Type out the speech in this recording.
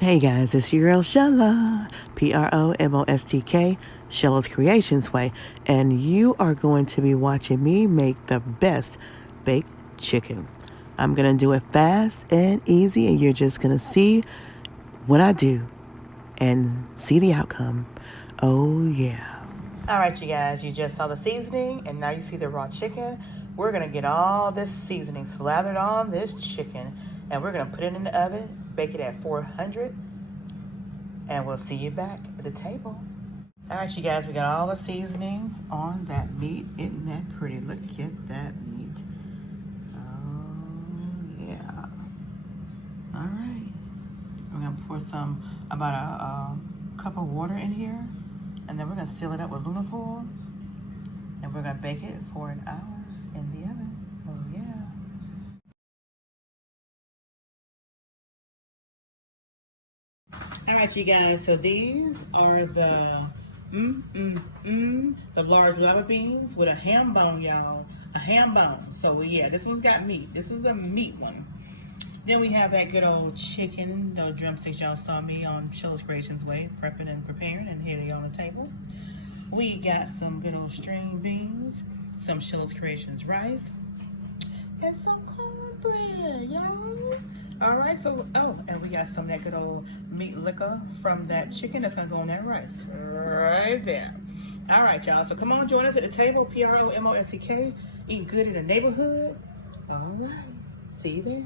Hey guys, it's your girl Shella, PromoSTK, Shella's Creations Way, and you are going to be watching me make the best baked chicken. I'm going to do it fast and easy, and you're just going to see what I do and see the outcome. Oh yeah. All right, you guys, you just saw the seasoning, and now you see the raw chicken. We're going to get all this seasoning slathered on this chicken, and we're going to put it in the oven, bake it at 400, and we'll see you back at the table. All right, you guys, we got all the seasonings on that meat. Isn't that pretty? Look at that meat. Oh, yeah. All right. We're going to pour about a cup of water in here, and then we're going to seal it up with aluminum foil, and we're going to bake it for an hour in the oven. Oh, yeah. All right, you guys, so these are the large lava beans with a ham bone, y'all. A ham bone. So yeah, this one's got meat. This is a meat one. Then we have that good old chicken, the drumsticks y'all saw me on Shella's Creations Way, prepping and preparing, and here they are on the table. We got some good old string beans, some Shella's Creations rice, and some cornbread, y'all. All right, so, and we got some of that good old meat liquor from that chicken that's gonna go on that rice, right there. All right, y'all, so come on, join us at the table, PromoSTK, eating good in the neighborhood. All right, see you there.